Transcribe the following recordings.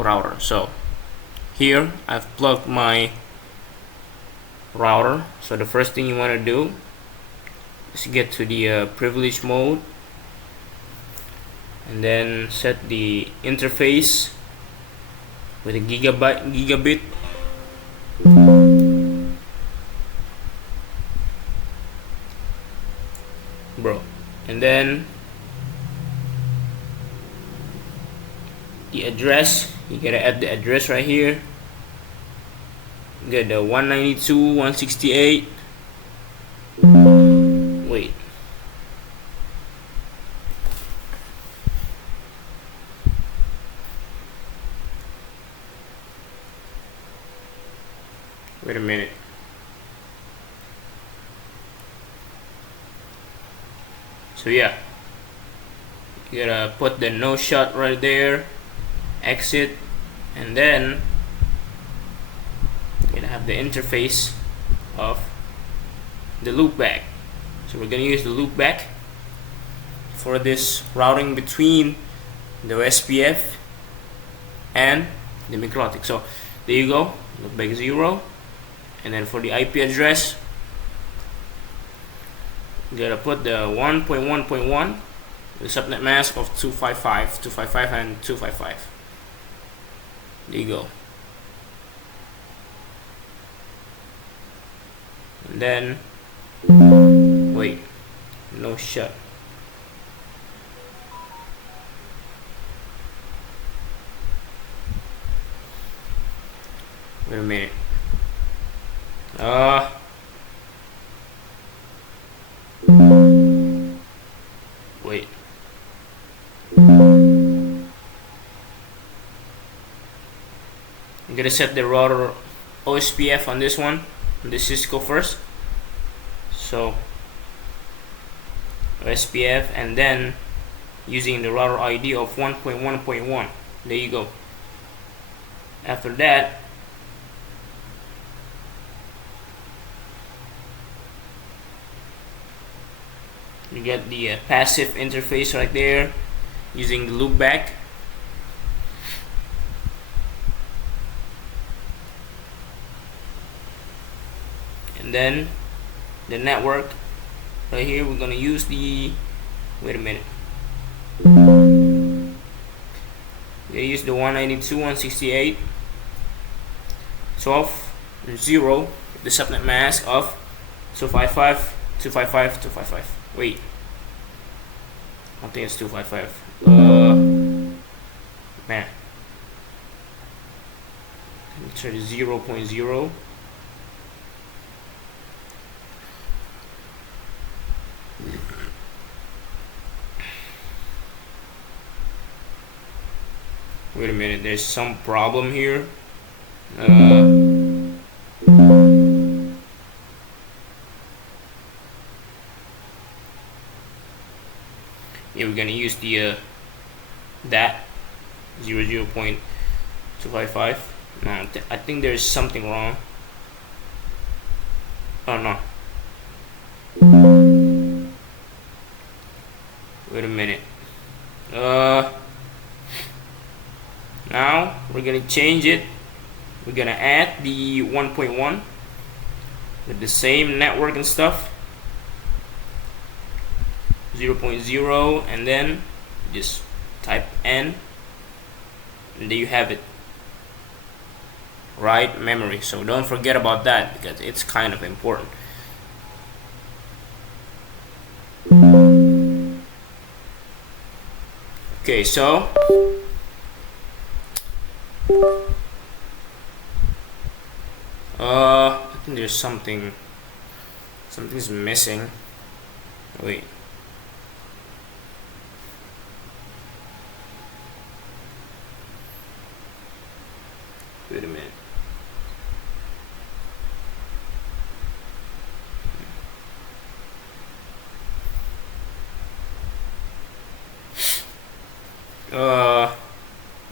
Cisco router. So here I've plugged my router. So the first thing you want to do is get to the privilege mode, and then set the interface with a gigabit. Bro, and then the address, you gotta add the address right here. You get the 192.168. Wait, wait a minute. So yeah, you gotta put the no shot right there, exit, and then you're gonna have the interface of the loopback. So we're gonna use the loopback for this routing between the ospf and the mikrotik. So there you go, loopback 0, and then for the IP address, you gotta put the 1.1.1, the subnet mask of 255, 255, and 255. There you go. And then wait, no shut. Wait a minute. Wait. I'm gonna set the router ospf on this one, on this Cisco first. So ospf, and then using the router ID of 1.1.1. There you go. After that, you get the passive interface right there using the loopback. And then the network right here, we're gonna use the, wait a minute, we're gonna use the 192.168 12.0, the subnet mask of 255, 255, 255. Wait, I think it's 255. Man, let me try the 0.0. Wait a minute, there's some problem here. Yeah, we're gonna use the that 0.255. No, I think there's something wrong. Oh no. Wait a minute. Now we're gonna change it. We're gonna add the 1.1 with the same network and stuff. 0.0, and then just type N, and there you have it. Right memory. So don't forget about that because it's kind of important. Okay, so I think there's something's missing. Wait. Wait a minute.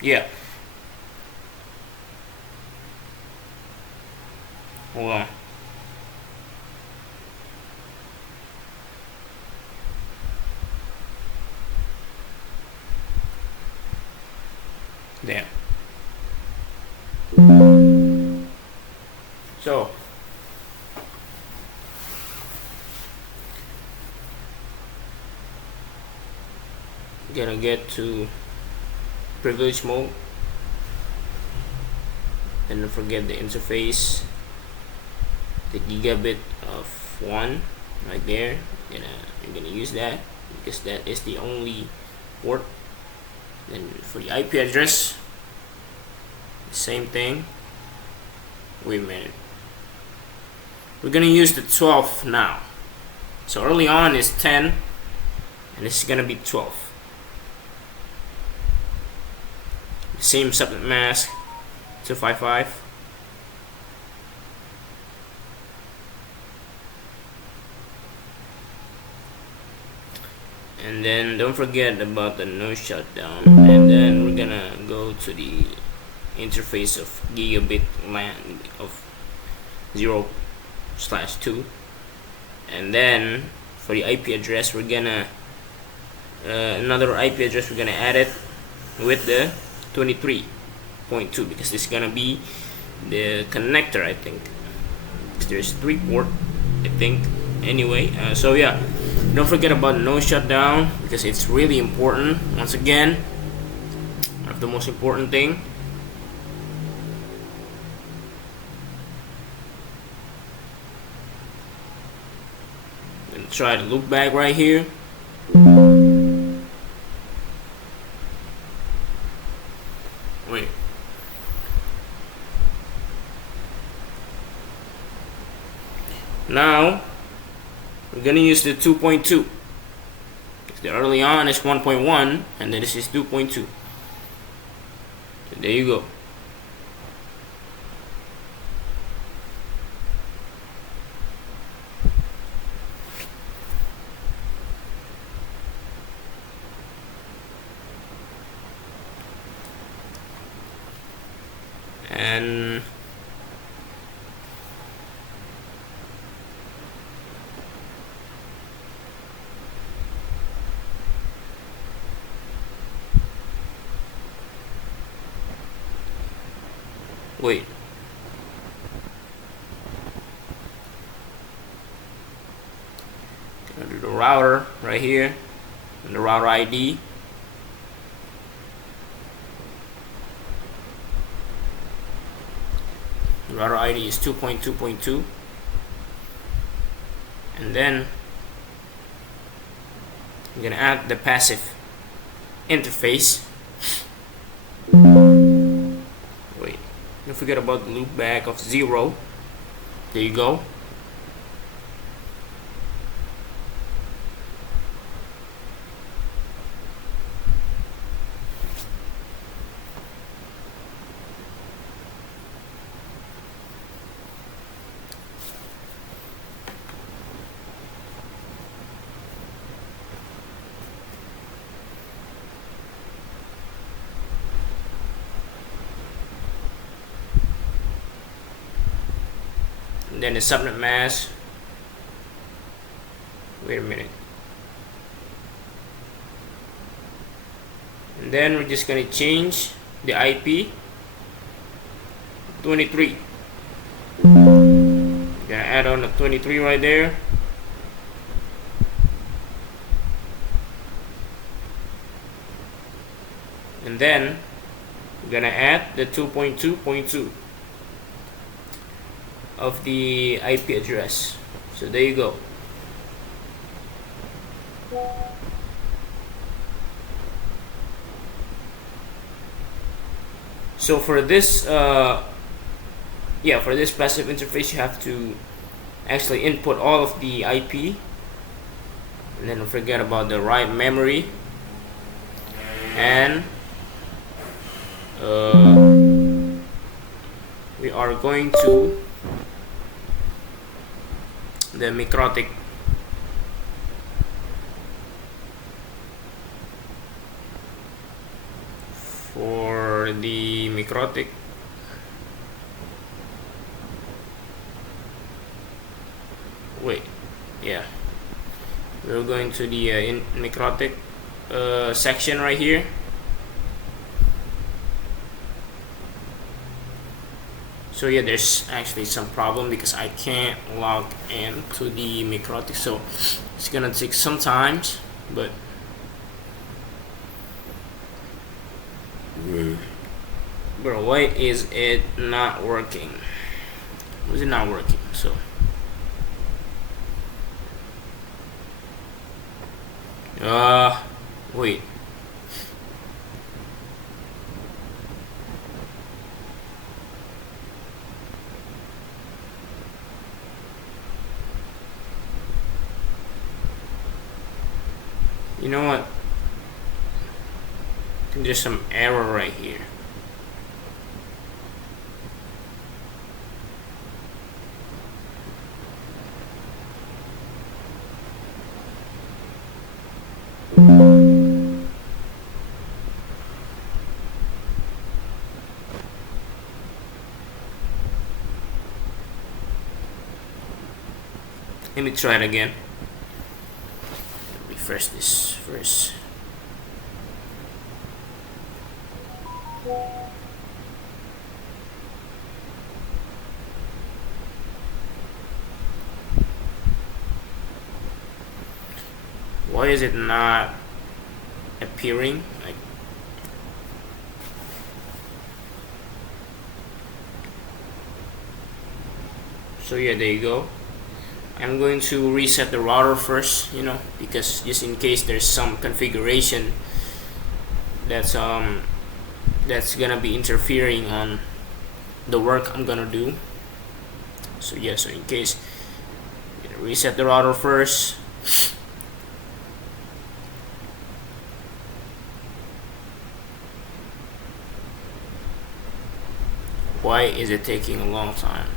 Yeah. Hold on. Damn. gonna get to privilege mode, and don't forget the interface, the gigabit of 1 right there. You're gonna use that because that is the only port. Then for the IP address, same thing. Wait a minute, we're gonna use the 12 now. So early on is 10, and this is gonna be 12. The same subnet mask, 255. And then don't forget about the no shutdown, and then we're gonna go to the interface of gigabit LAN of 0/2, and then for the IP address we're gonna another IP address, we're gonna add it with the 23.2 because this is gonna be the connector, I think, because there's 3 port, I think, anyway. So yeah, don't forget about no shutdown because it's really important. Once again, one of the most important thing. I'm gonna try the loop back right here. Wait. Now we're gonna use the 2.2. The early on is 1.1, and then this is 2.2. So there you go. And wait, gonna do the router right here, and the router ID. The router ID is 2.2.2, and then I'm gonna add the passive interface. Wait, don't forget about the loop back of 0. There you go. And then the subnet mask. Wait a minute. And then we're just gonna change the IP 23. Gonna add on the 23 right there. And then we're gonna add the 2.2.2 of the IP address. So there you go. So for this for this passive interface, you have to actually input all of the IP, and then don't forget about the write memory, and we are going to the mikrotik. For the mikrotik, wait, yeah, we're going to the mikrotik section right here. So yeah, there's actually some problem because I can't log in to the mikrotik, so it's gonna take some time, but Bro, why is it not working? Why is it not working? So wait. You know what? I think there's some error right here. Let me try it again. Refresh this first. Why is it not appearing? Like, so yeah, there you go. I'm going to reset the router first, you know, because just in case there's some configuration that's gonna be interfering on the work I'm gonna do. So yeah, so in case, I'm gonna reset the router first. Why is it taking a long time?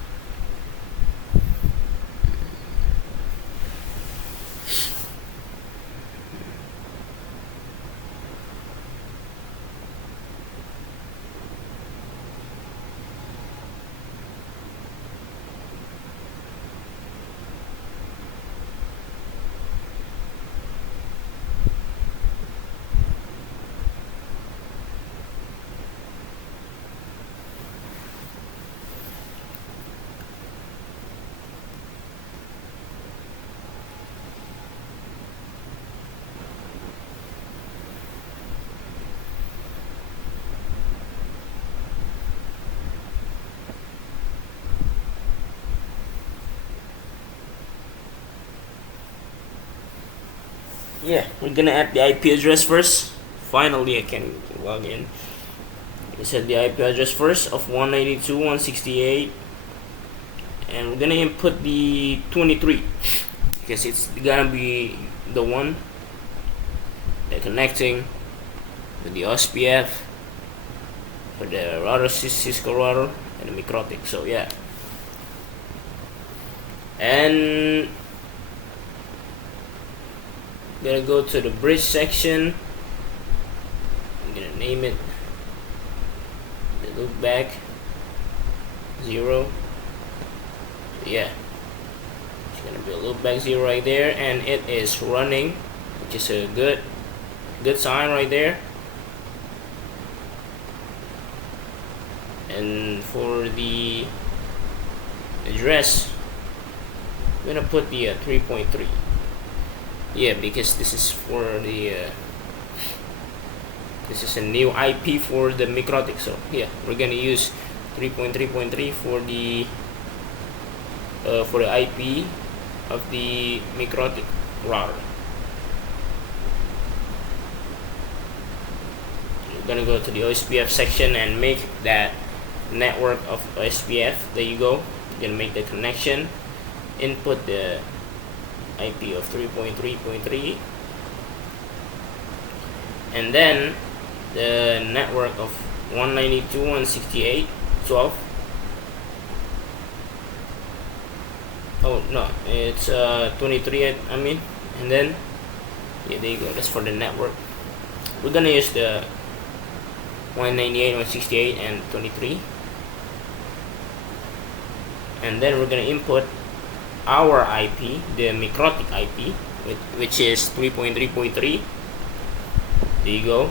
Yeah, we're gonna add the IP address first. Finally, I can log in. We set the IP address first of 192.168, and we're gonna input the 23 because it's gonna be the one that connecting with the ospf for the router, Cisco router, and the mikrotik. So yeah, and I'm gonna go to the bridge section. I'm gonna name it the loopback 0. Yeah, it's gonna be a loopback 0 right there, and it is running, which is a good sign right there. And for the address, I'm gonna put the 3.3. Yeah, because this is for the this is a new IP for the mikrotik. So yeah, we're gonna use 3.3.3 for the IP of the mikrotik router. We're gonna go to the ospf section and make that network of ospf. There you go. You're gonna make the connection, input the IP of 3.3.3, and then the network of 192.168.12. Oh no, it's 23. I mean, and then yeah, there you go. That's for the network. We're gonna use the 198.168 and 23, and then we're gonna input our IP, the mikrotik IP, which is 3.3.3. There you go.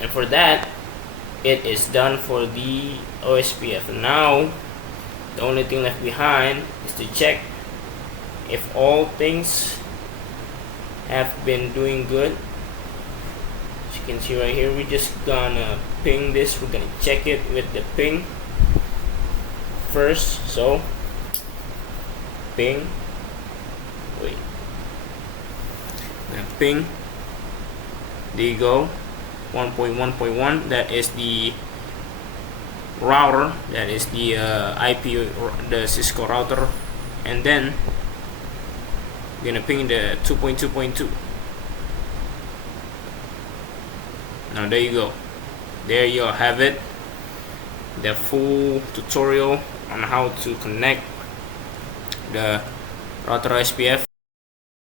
And for that, it is done for the ospf. Now the only thing left behind is to check if all things have been doing good. As you you can see right here, we're just gonna ping this. We're gonna check it with the ping first. So ping, wait, I'm gonna ping. There you go, 1.1.1. that is the router, that is the IP, the Cisco router. And then we're gonna ping the 2.2.2. Now there you go, there you have it, the full tutorial on how to connect the router SPF.